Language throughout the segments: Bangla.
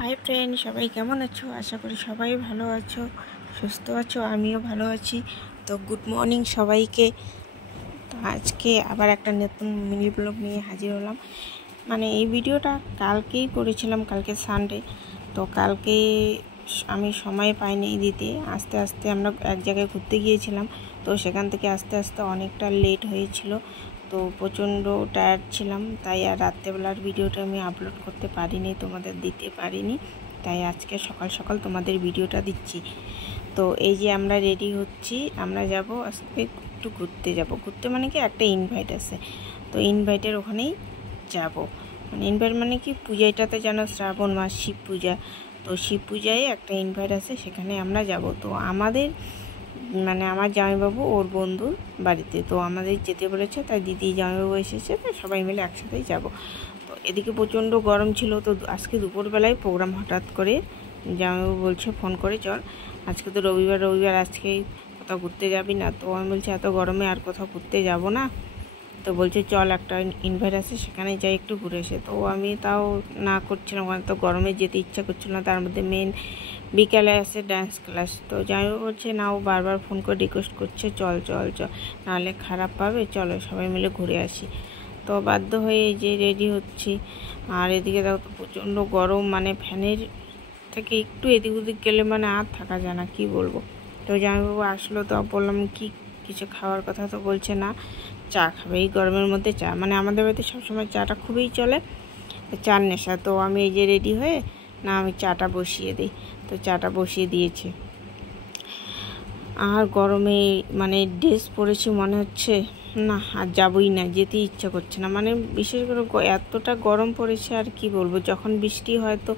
হাই ফ্রেন্ড, সবাই কেমন আছো? আশা করি সবাই ভালো আছো, সুস্থ আছো। আমিও ভালো আছি। তো গুড মর্নিং সবাইকে। তো আজকে আবার একটা নতুন মিনি ব্লগ নিয়ে হাজির হলাম। মানে এই ভিডিওটা কালকেই করেছিলাম, কালকে সানডে। তো কালকে আমি সময় পাইনি দিতে। আস্তে আস্তে আমরা এক জায়গায় ঘুরতে গিয়েছিলাম। তো সেখান থেকে আস্তে আস্তে অনেকটা লেট হয়েছিল। তো প্রচণ্ড টায়ার্ড ছিলাম, তাই আর রাত্রেবেলার ভিডিওটা আমি আপলোড করতে পারিনি, তোমাদের দিতে পারিনি। তাই আজকে সকাল সকাল তোমাদের ভিডিওটা দিচ্ছি। তো এই যে আমরা রেডি হচ্ছি, আমরা যাব আজকে একটু ঘুরতে যাব। ঘুরতে মানে কি, একটা ইনভাইট আছে, তো ইনভাইটের ওখানেই যাব। মানে ইনভাইট মানে কি, পূজাটাতে যেন শ্রাবণ মাস শিব পূজা, তো শিব পূজায় একটা ইনভাইট আছে, সেখানে আমরা যাব। তো আমাদের মানে আমার জামাইবাবু ওর বন্ধুর বাড়িতে, তো আমাদের যেতে বলেছে, তাই দিদি জামাইবাবু এসেছে, তো সবাই মিলে একসাথেই যাব। তো এদিকে প্রচণ্ড গরম ছিল। তো আজকে দুপুরবেলায় প্রোগ্রাম হঠাৎ করে জামাইবাবু বলছে ফোন করে, চল আজকে তো রবিবার, আজকেই কোথাও ঘুরতে যাবি না? তো আমি বলছি এত গরমে আর কোথাও ঘুরতে যাব না। তো বলছে চল, একটা ইনভাইট আছে, সেখানে যাই একটু ঘুরে এসে। তো আমি তাও না করছিলাম, কারণ তো গরমে যেতে ইচ্ছা করছিল না। তার মধ্যে মেন বিকালে আছে ডান্স ক্লাস। তো জামাইবাবু বলছে না, ও বারবার ফোন করে রিকোয়েস্ট করছে, চল চল চল, নাহলে খারাপ পাবে, চলো সবাই মিলে ঘুরে আসি। তো বাধ্য হয়ে এই যে রেডি হচ্ছি। আর এদিকে দেখো তো প্রচণ্ড গরম, মানে ফ্যানের থেকে একটু এদিক ওদিক গেলে মানে আর থাকা যায় না, কী বলবো। তো জামাইবাবু আসলো, তো বললাম কি কিছু খাওয়ার কথা, তো বলছে না, চা খাবে এই গরমের মধ্যে। চা মানে আমাদের বাড়িতে সবসময় চাটা খুবই চলে, চার নেশা। তো আমি এই যে রেডি হয়ে, না আমি চাটা বসিয়ে দিই। তো চাটা বসিয়ে দিয়েছি। আর গরমে মানে ড্রেস পরেছি, মনে হচ্ছে না আর যাবই না, যেতে ইচ্ছা করছে না। মানে বিশেষ করে এতটা গরম পড়েছে, আর কি বলবো। যখন বৃষ্টি হয় তো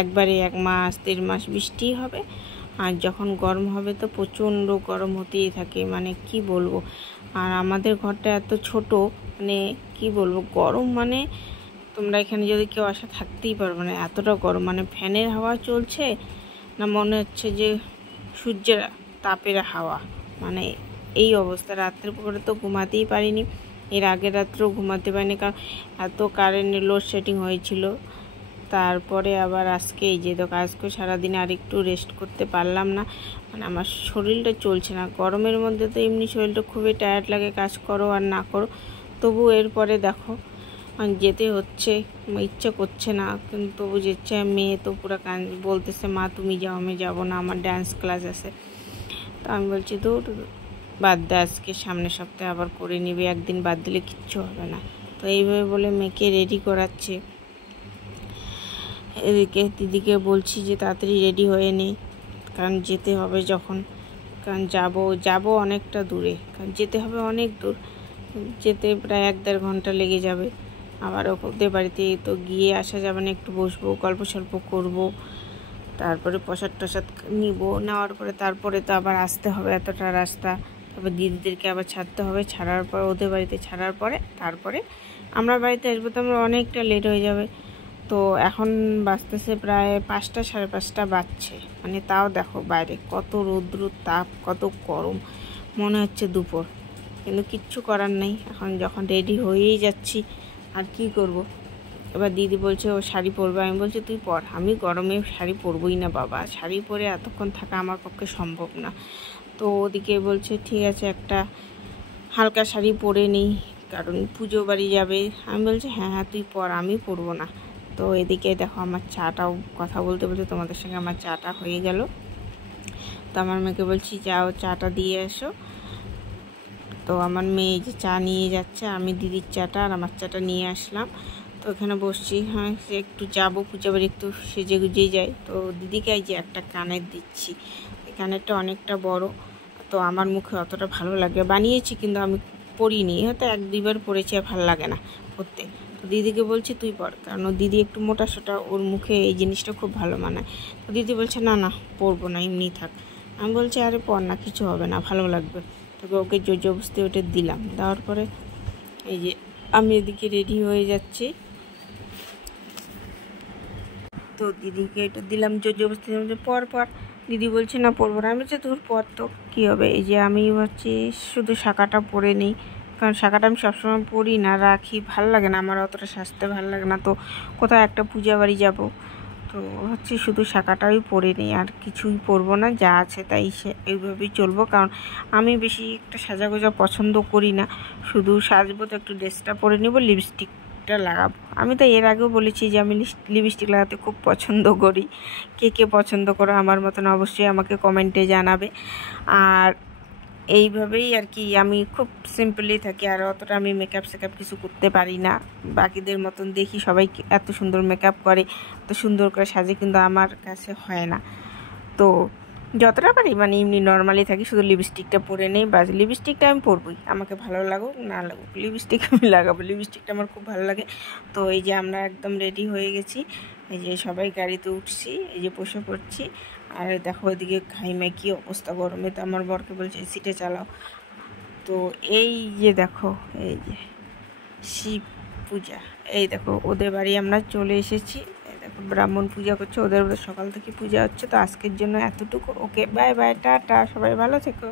একবারে 1 মাস 1.5 মাস বৃষ্টি হবে, আর যখন গরম হবে তো প্রচণ্ড গরম হতেই থাকে, মানে কি বলবো। আর আমাদের ঘরটা এত ছোট, মানে কি বলবো, গরম মানে তোমরা এখানে যদি কেউ আসা থাকতেই পারবে না, এতটা গরম। মানে ফ্যানের হাওয়া চলছে না, মনে হচ্ছে যে সূর্যের তাপের হাওয়া, মানে এই অবস্থা। রাত্রের পরে তো ঘুমাতেই পারিনি, এর আগের রাত্রেও ঘুমাতে পারিনি, কারণ এত কারেন্টের লোডশেডিং হয়েছিল। তারপরে আবার আজকে এই যে, তো কাজ করে সারাদিন আর একটু রেস্ট করতে পারলাম না। মানে আমার শরীরটা চলছে না। গরমের মধ্যে তো এমনি শরীরটা খুবই টায়ার্ড লাগে, কাজ করো আর না করো, তবু এরপরে দেখো যেতে হচ্ছে। ইচ্ছা করছে না, কিন্তু তবু যেচ্ছে। মেয়ে তো পুরো বলতেছে, মা তুমি যাও, আমি যাবো না, আমার ডান্স ক্লাস আছে। তো আমি বলছি দূর, বাদ দে, আজকে সামনের সপ্তাহে আবার করে নিবি, একদিন বাদ দিলে কিচ্ছু হবে না। তো এইভাবে বলে মেয়েকে রেডি করাচ্ছে। এদিকে দিদিকে বলছি যে তাড়াতাড়ি রেডি হয়ে নেই, কারণ যেতে হবে যখন, কারণ যাব অনেকটা দূরে, কারণ যেতে হবে অনেক দূর, যেতে প্রায় 1-1.5 ঘন্টা লেগে যাবে। আবার ওদের বাড়িতে তো গিয়ে আসা যাবে না, একটু বসবো, গল্প সল্প করবো, তারপরে প্রসাদ টসাদ নিব, নেওয়ার পরে তারপরে তো আবার আসতে হবে এতটা রাস্তা। তারপর দিদিদেরকে আবার ছাড়তে হবে, ছাড়ার পর ওদের বাড়িতে ছাড়ার পরে তারপরে আমরা বাড়িতে আসবো। তো আমরা অনেকটা লেট হয়ে যাবে। তো এখন বাজতেছে প্রায় 5টা 5:30 বাজছে। মানে তাও দেখো বাইরে কত রৌদ্র তাপ, কত গরম, মনে হচ্ছে দুপুর, কিন্তু কিচ্ছু করার নেই। এখন যখন রেডি হয়েই যাচ্ছি, আর কি করব। এবার দিদি বলছে ও শাড়ি পরবে, আমি বলছি তুই পর, আমি গরমে শাড়ি পরবই না বাবা, শাড়ি পরে এতক্ষণ থাকা আমার পক্ষে সম্ভব না। তো ওদিকে বলছে ঠিক আছে, একটা হালকা শাড়ি পরে নিই, কারণ পুজো বাড়ি যাবে। আমি বলছি হ্যাঁ হ্যাঁ তুই পর, আমি পরবো না। তো এদিকে দেখো আমার চাটাও, কথা বলতে বলতে তোমাদের সঙ্গে আমার চাটা হয়ে গেল। তো আমার মেয়েকে বলছি যাও চাটা দিয়ে এসো। তো আমার মেয়ে যে চা নিয়ে যাচ্ছে, আমি দিদির চাটা আর আমার চাটা নিয়ে আসলাম। তো এখানে বসছি। হ্যাঁ, সে একটু যাবো পূজা বাড়ি, একটু সেজে গুজেই যাই। তো দিদিকে এই যে একটা কানের দিচ্ছি, এই কানেরটা অনেকটা বড়, তো আমার মুখে অতটা ভালো লাগে, বানিয়েছি কিন্তু আমি পরিনি, হয়তো 1-2 বার পরেছি, আর ভালো লাগে না পরতে। তো দিদিকে বলছি তুই পর, কারণ দিদি একটু মোটা সোটা, ওর মুখে এই জিনিসটা খুব ভালো মানায়। তো দিদি বলছে না না পরবো না, এমনি থাক। আমি বলছি আরে পর না, কিছু হবে না, ভালো লাগবে। তবে ওকে জোর জবরদস্তি ওটা দিলাম, দেওয়ার পরে এই যে আমি এদিকে রেডি হয়ে যাচ্ছি। তো দিদিকে এটা দিলাম জোর জবরদস্তি, পর পর। দিদি বলছে না পরবো না। আমি বলছি তোর পর, তো কী হবে। এই যে আমি ভাবছি শুধু শাঁখাটা পরে নিই, কারণ শাঁখাটা আমি সবসময় পরি না, রাখি, ভালো লাগে না আমার, অতটা সাজতে ভালো লাগে না। তো কোথাও একটা পূজা বাড়ি যাবো, তো তো হচ্ছে শুধু শাখাটাই পরে নিই, আর কিছুই পরবো না, যা আছে তাই এইভাবেই চলবো। কারণ আমি বেশি একটা সাজাগোজা পছন্দ করি না, শুধু সাজবো তো একটু ড্রেসটা পরে নিব, লিপস্টিকটা লাগাবো। আমি তো এর আগেও বলেছি যে আমি লিপস্টিক লাগাতে খুব পছন্দ করি। কে কে পছন্দ করো আমার মতন অবশ্যই আমাকে কমেন্টে জানাবে। আর এইভাবেই আর কি আমি খুব সিম্পলি থাকি, আর অতটা আমি মেকআপ সেকআপ কিছু করতে পারি না বাকিদের মতন। দেখি সবাই এত সুন্দর মেকআপ করে, এত সুন্দর করে সাজে, কিন্তু আমার কাছে হয় না। তো যতটা পারি মানে এমনি নর্মালি থাকি, শুধু লিপস্টিকটা পরে নেই বাস। লিপস্টিকটা আমি পরবই, আমাকে ভালো লাগুক না লাগুক লিপস্টিক আমি লাগাবো, লিপস্টিকটা আমার খুব ভালো লাগে। তো এই যে আমরা একদম রেডি হয়ে গেছি, এই যে সবাই গাড়িতে উঠছি, এই যে বসে পড়ছি। আর দেখো ওইদিকে ঘাইমে কী অবস্থা গরমে, তো আমার বরকে বলছে সিটে চালাও। তো এই যে দেখো, এই যে শিব পূজা, এই দেখো ওদের বাড়ি আমরা চলে এসেছি। এই দেখো ব্রাহ্মণ পূজা করছে, ওদের সকাল থেকে পূজা হচ্ছে। তো আজকের জন্য এতটুকু, ওকে বাই বাই, টাটা, সবাই ভালো থেকো।